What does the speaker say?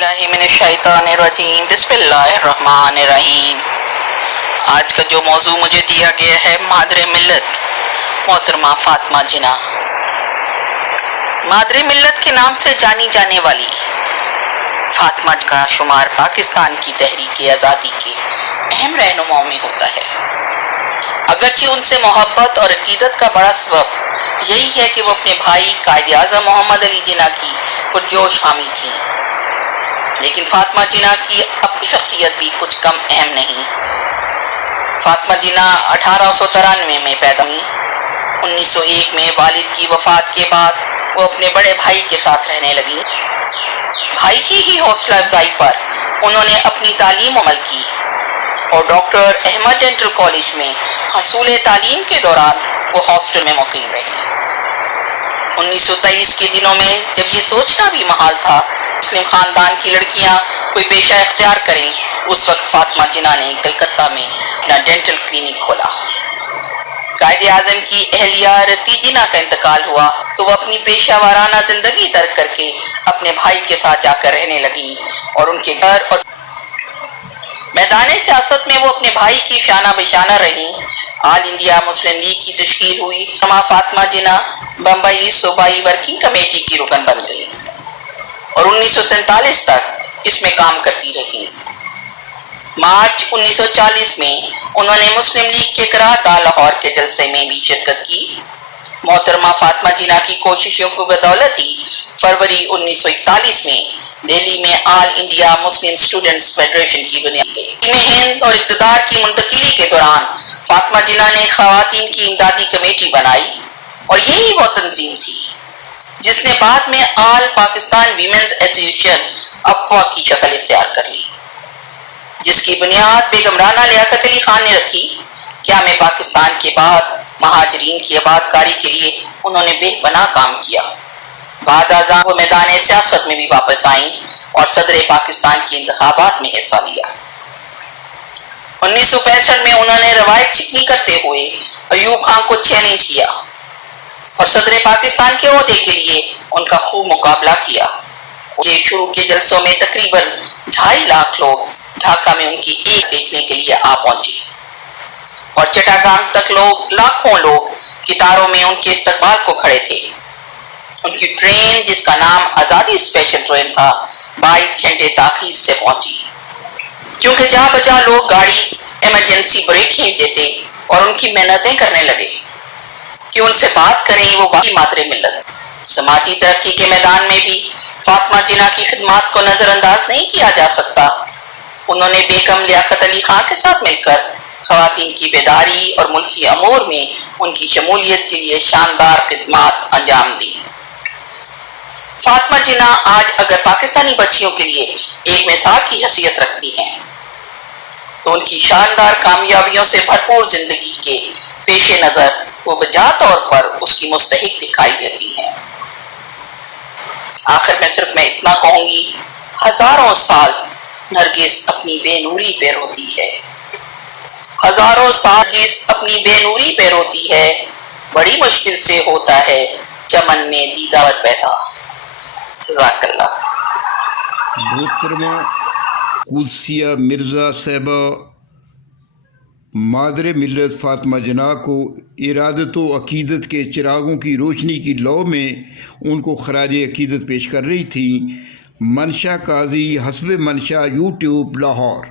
बिल्लाहि मिनश्शैतानिर्रजीम बिस्मिल्लाहिर्रहमानिर्रहीम। आज का जो मौजू मुझे दिया गया है मादरे मिल्लत मोहतरमा फातिमा जिन्ना। मादरे मिल्लत के नाम से जानी जाने वाली फातिमा का शुमार पाकिस्तान की तहरीक आज़ादी के अहम रहनुमाओं में होता है। अगरचे उनसे मोहब्बत और अकीदत का बड़ा सबब यही है कि वो अपने भाई कायद आज़म मोहम्मद अली जिन्ना की पुरजोश हामी थी, लेकिन फातिमा जिन्ना की अपनी शख्सियत भी कुछ कम अहम नहीं। फातिमा जिन्ना 1893 में पैदा हुई। 1901 में वालिद की वफात के बाद वो अपने बड़े भाई के साथ रहने लगी। भाई की ही हौसला अफजाई पर उन्होंने अपनी तालीम अमल की और डॉक्टर अहमद डेंटल कॉलेज में हसूल तालीम के दौरान वो हॉस्टल में मुकीम रही। 1923 के दिनों में जब ये सोचना भी महाल था मुस्लिम खानदान की लड़कियां कोई पेशा इख्तियार करें, उस वक्त फातिमा जिन्ना ने कलकत्ता में अपना डेंटल क्लिनिक खोला। कायद आज़म की अहलिया रती जिन्ना का इंतकाल हुआ तो वो अपनी पेशा वाराना जिंदगी तर्क करके अपने भाई के साथ जाकर रहने लगी और उनके घर और मैदान सियासत में वो अपने भाई की शाना बशाना रही। ऑल इंडिया मुस्लिम लीग की तश्कील हुई। फातिमा जिन्ना बम्बई सूबाई वर्किंग कमेटी की रुकन बन गई और 1947 तक इसमें काम करती रही। मार्च 1940 में उन्होंने मुस्लिम लीग के करारदार लाहौर के जलसे में भी शिरकत की। मोहतरमा फातिमा जिन्ना की कोशिशों की बदौलत ही फरवरी 1941 में दिल्ली में all India Muslim students federation की बुनियाद गई। हिंद और इक़्तिदार की मुंतकिली के दौरान फातिमा जिन्ना ने खवातीन की इमदादी कमेटी बनाई और यही वो तंजीम थी जिसने बाद में ऑल पाकिस्तान वीमेंस एसोसिएशन अफवा की शक्ल इख्तियार कर ली, जिसकी बुनियाद बेगम राना लियाकत अली खान ने रखी। क्या में पाकिस्तान के बाद महाजरीन की आबादकारी के लिए उन्होंने बेपनाह काम किया। बाद आज़ाद वो मैदान सियासत में भी वापस आई और सदर पाकिस्तान के इंतखाबात में हिस्सा लिया। 1965 में उन्होंने रवायत चिकनी करते हुए अयूब खान को चैलेंज किया और सदर पाकिस्तान के ओहदे के लिए उनका खूब मुकाबला किया। ये शुरू के जलसों में तकरीबन 2.5 लाख लोग ढाका में उनकी एक देखने के लिए आ पहुंचे और चट्टागांग तक लाखों लोग कितारों में उनके इस्तकबाल को खड़े थे। उनकी ट्रेन, जिसका नाम आज़ादी स्पेशल ट्रेन था, 22 घंटे ताखीर से पहुंची, क्योंकि जहां बजा लोग गाड़ी इमरजेंसी ब्रेक ही देते और उनकी मेहनतें करने लगे कि उनसे बात करें वो वाकई मादरे मिल्लत। समाजी तरक्की के मैदान में भी फातिमा जिन्ना की खिदमात को नजरअंदाज नहीं किया जा सकता। उन्होंने बेगम लियाकत अली खान के साथ मिलकर खवातीन की बेदारी और मुल्की अमूर में उनकी शमूलियत के लिए शानदार खिदमात अंजाम दी। फातिमा जिन्ना आज अगर पाकिस्तानी बच्चियों के लिए एक मिसाल की हैसियत रखती हैं तो उनकी शानदार कामयाबियों से भरपूर जिंदगी के पेश नजर वो बजा तौर पर उसकी मुस्तहिक दिखाई देती हैं। आखिर में सिर्फ मैं इतना कहूंगी, हजारों साल नरगिस अपनी बेनूरी पे रोती है, हजारों साल नरगिस अपनी बेनूरी पे रोती है, बड़ी मुश्किल से होता है चमन में दीदार पैदा। जज़ाकल्लाह। मोहतरमा कुदसिया मिर्ज़ा साहिबा मादरे मिल्लत फातिमा जिन्ना को इरादत व अकीदत के चिरागों की रोशनी की लौ में उनको खराज अकीदत पेश कर रही थी। मनशा काजी हस्ब मनशा यूट्यूब लाहौर।